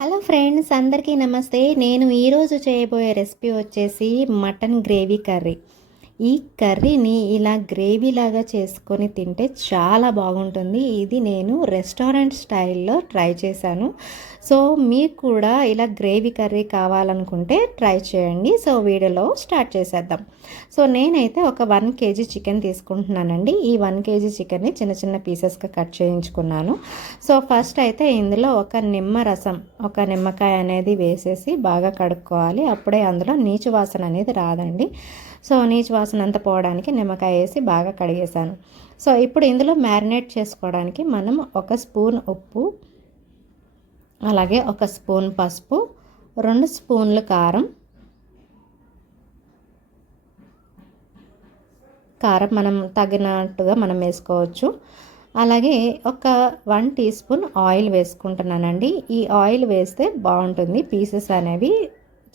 Hello friends, అందరికీ నమస్తే. నేను ఈరోజు చేయబోయే రెసిపీ వచ్చేసి మటన్ గ్రేవీ కర్రీ. ఈ కర్రీని ఇలా గ్రేవీలాగా చేసుకొని తింటే చాలా బాగుంటుంది. ఇది నేను రెస్టారెంట్ స్టైల్లో ట్రై చేశాను. సో మీకు కూడా ఇలా గ్రేవీ కర్రీ కావాలనుకుంటే ట్రై చేయండి. సో వీడియోలో స్టార్ట్ చేసేద్దాం. సో నేనైతే ఒక 1 kg చికెన్ తీసుకుంటున్నానండి. ఈ 1 kg చికెన్ని చిన్న చిన్న పీసెస్గా కట్ చేయించుకున్నాను. సో ఫస్ట్ అయితే ఇందులో ఒక నిమ్మరసం, ఒక నిమ్మకాయ అనేది వేసేసి బాగా కడుక్కోవాలి. అప్పుడే అందులో నీచు వాసన అనేది రాదండి. సో నీచు వాసన అంతా పోవడానికి నిమ్మకాయ వేసి బాగా కడిగేసాను. సో ఇప్పుడు ఇందులో మ్యారినేట్ చేసుకోవడానికి మనం ఒక స్పూన్ ఉప్పు, అలాగే ఒక స్పూన్ పసుపు, 2 స్పూన్లు కారం మనం తగినట్టుగా మనం వేసుకోవచ్చు. అలాగే ఒక 1 టీ స్పూన్ ఆయిల్ వేసుకుంటున్నానండి. ఈ ఆయిల్ వేస్తే బాగుంటుంది, పీసెస్ అనేవి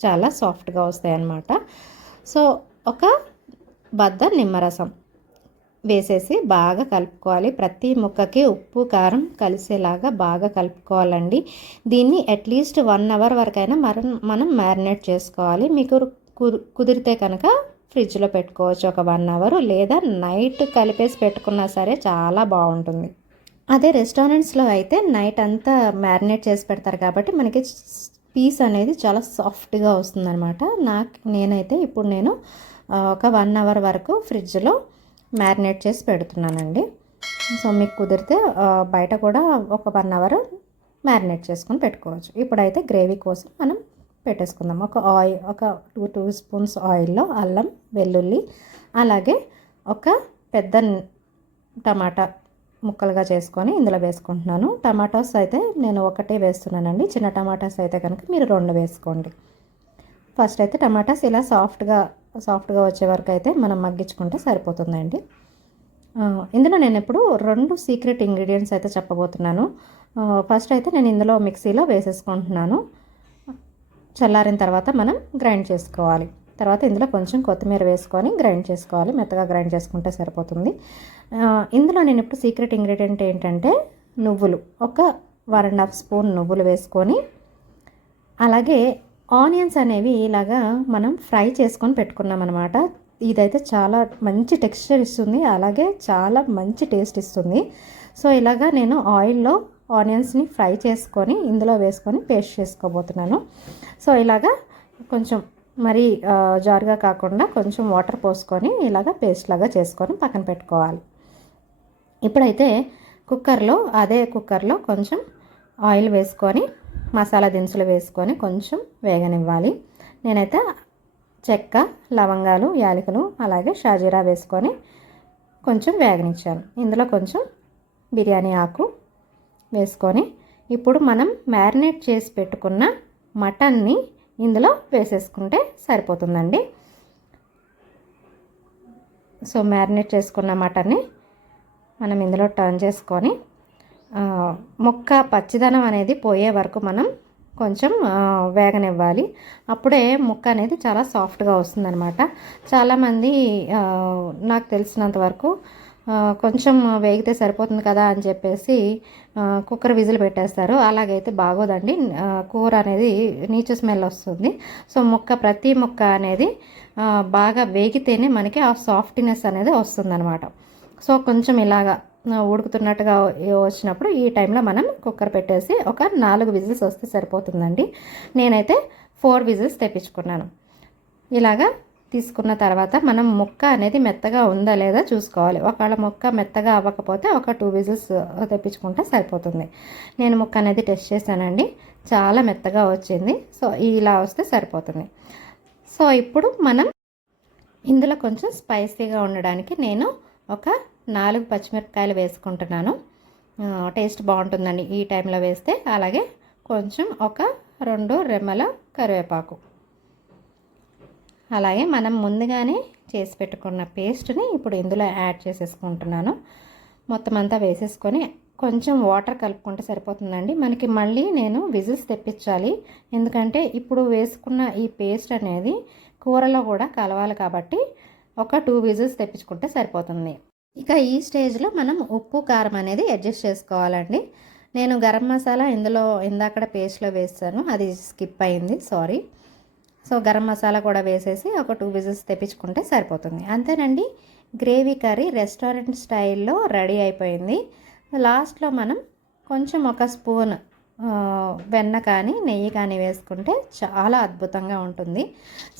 చాలా సాఫ్ట్గా వస్తాయి అన్నమాట. సో ఒక బద్ద నిమ్మరసం వేసేసి బాగా కలుపుకోవాలి. ప్రతి ముక్కకి ఉప్పు కారం కలిసేలాగా బాగా కలుపుకోవాలండి. దీన్ని అట్లీస్ట్ 1 అవర్ వరకైనా మనం మ్యారినేట్ చేసుకోవాలి. మీకు కుదిరితే కనుక ఫ్రిడ్జ్లో పెట్టుకోవచ్చు ఒక 1 అవర్, లేదా నైట్ కలిపేసి పెట్టుకున్నా సరే చాలా బాగుంటుంది. అదే రెస్టారెంట్స్లో అయితే నైట్ అంతా మ్యారినేట్ చేసి పెడతారు కాబట్టి మనకి పీస్ అనేది చాలా సాఫ్ట్గా వస్తుందన్నమాట. నేనైతే ఇప్పుడు నేను ఒక 1 అవర్ వరకు ఫ్రిడ్జ్లో మ్యారినేట్ చేసి పెడుతున్నానండి. సో మీకు కుదిరితే బయట కూడా ఒక 1 అవర్ మ్యారినేట్ చేసుకొని పెట్టుకోవచ్చు. ఇప్పుడైతే గ్రేవీ కోసం మనం పెట్టేసుకుందాం. ఒక 2 స్పూన్స్ ఆయిల్లో అల్లం వెల్లుల్లి, అలాగే ఒక పెద్ద టమాటా ముక్కలుగా చేసుకొని ఇందులో వేసుకుంటున్నాను. టమాటోస్ అయితే నేను ఒకటే వేస్తున్నానండి. చిన్న టమాటాస్ అయితే కనుక మీరు 2 వేసుకోండి. ఫస్ట్ అయితే టమాటాస్ ఇలా సాఫ్ట్గా వచ్చే వరకు అయితే మనం మగ్గించుకుంటే సరిపోతుందండి. ఇందులో నేను ఇప్పుడు 2 సీక్రెట్ ఇంగ్రీడియంట్స్ అయితే చెప్పబోతున్నాను. ఫస్ట్ అయితే నేను ఇందులో మిక్సీలో వేసేసుకుంటున్నాను. చల్లారిన తర్వాత మనం గ్రైండ్ చేసుకోవాలి. తర్వాత ఇందులో కొంచెం కొత్తిమీర వేసుకొని గ్రైండ్ చేసుకోవాలి. మెత్తగా గ్రైండ్ చేసుకుంటే సరిపోతుంది. ఇందులో నేను ఇప్పుడు సీక్రెట్ ఇంగ్రీడియంట్ ఏంటంటే నువ్వులు, ఒక 1.5 స్పూన్ నువ్వులు వేసుకొని, అలాగే ఆనియన్స్ అనేవి ఇలాగా మనం ఫ్రై చేసుకొని పెట్టుకున్నాం అనమాట. ఇదైతే చాలా మంచి టెక్స్చర్ ఇస్తుంది, అలాగే చాలా మంచి టేస్ట్ ఇస్తుంది. సో ఇలాగా నేను ఆయిల్లో ఆనియన్స్ని ఫ్రై చేసుకొని ఇందులో వేసుకొని పేస్ట్ చేసుకోబోతున్నాను. సో ఇలాగా కొంచెం మరీ జారుగా కాకుండా కొంచెం వాటర్ పోసుకొని ఇలాగా పేస్ట్ లాగా చేసుకొని పక్కన పెట్టుకోవాలి. ఇప్పుడైతే అదే కుక్కర్లో కొంచెం ఆయిల్ వేసుకొని మసాలా దినుసులు వేసుకొని కొంచెం వేగనివ్వాలి. నేనైతే చెక్క, లవంగాలు, యాలకులు, అలాగే షాజీరా వేసుకొని కొంచెం వేగనిచ్చాను. ఇందులో కొంచెం బిర్యానీ ఆకు వేసుకొని ఇప్పుడు మనం మ్యారినేట్ చేసి పెట్టుకున్న మటన్ని ఇందులో వేసేసుకుంటే సరిపోతుందండి. సో మ్యారినేట్ చేసుకున్న మటన్ని మనం ఇందులో టర్న్ చేసుకొని ముక్క పచ్చిదనం అనేది పోయే వరకు మనం కొంచెం వేగనివ్వాలి. అప్పుడే ముక్క అనేది చాలా సాఫ్ట్గా వస్తుందన్నమాట. చాలామంది నాకు తెలిసినంత వరకు కొంచెం వేగితే సరిపోతుంది కదా అని చెప్పేసి కుక్కర్ విజిల్ పెట్టేస్తారు. అలాగైతే బాగోదండి. కూర అనేది నీచు స్మెల్ వస్తుంది. సో ప్రతి ముక్క అనేది బాగా వేగితేనే మనకి ఆ సాఫ్ట్నెస్ అనేది వస్తుందన్నమాట. సో కొంచెం ఇలాగా ఉడుకుతున్నట్టుగా వచ్చినప్పుడు ఈ టైంలో మనం కుక్కర్ పెట్టేసి ఒక 4 విజిల్స్ వస్తే సరిపోతుందండి. నేనైతే 4 విజిల్స్ తెప్పించుకున్నాను. ఇలాగా తీసుకున్న తర్వాత మనం ముక్క అనేది మెత్తగా ఉందా లేదా చూసుకోవాలి. ఒకవేళ ముక్క మెత్తగా అవ్వకపోతే ఒక 2 విజిల్స్ తెప్పించుకుంటే సరిపోతుంది. నేను ముక్క అనేది టెస్ట్ చేశానండి, చాలా మెత్తగా వచ్చింది. సో ఇలా వస్తే సరిపోతుంది. సో ఇప్పుడు మనం ఇందులో కొంచెం స్పైసీగా ఉండడానికి నేను ఒక 4 పచ్చిమిరపకాయలు వేసుకుంటున్నాను. టేస్ట్ బాగుంటుందండి ఈ టైంలో వేస్తే. అలాగే కొంచెం ఒక 2 రెమ్మల కరివేపాకు, అలాగే మనం ముందుగానే చేసి పెట్టుకున్న పేస్ట్ని ఇప్పుడు ఇందులో యాడ్ చేసేసుకుంటున్నాను. మొత్తం అంతా వేసేసుకొని కొంచెం వాటర్ కలుపుకుంటే సరిపోతుందండి. మనకి మళ్ళీ నేను విజిల్స్ తెప్పించాలి, ఎందుకంటే ఇప్పుడు వేసుకున్న ఈ పేస్ట్ అనేది కూరలో కూడా కలవాలి కాబట్టి ఒక 2 విజిల్స్ తెప్పించుకుంటే సరిపోతుంది. ఇక ఈ స్టేజ్లో మనం ఉప్పు కారం అనేది అడ్జస్ట్ చేసుకోవాలండి. నేను గరం మసాలా ఇందులో ఇందాకడ పేస్ట్లో వేసాను, అది స్కిప్ అయింది, సారీ. సో గరం మసాలా కూడా వేసేసి ఒక 2 విజిల్స్ తెప్పించుకుంటే సరిపోతుంది. అంతేనండి, గ్రేవీ కర్రీ రెస్టారెంట్ స్టైల్లో రెడీ అయిపోయింది. లాస్ట్లో మనం కొంచెం ఒక స్పూన్ వెన్న కానీ నెయ్యి కానీ వేసుకుంటే చాలా అద్భుతంగా ఉంటుంది.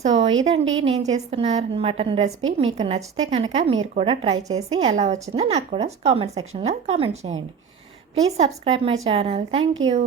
సో ఇదండి నేను చేస్తున్న మటన్ రెసిపీ. మీకు నచ్చితే కనుక మీరు కూడా ట్రై చేసి ఎలా వచ్చిందో నాకు కూడా కామెంట్ సెక్షన్లో కామెంట్ చేయండి. Please subscribe my channel. Thank you.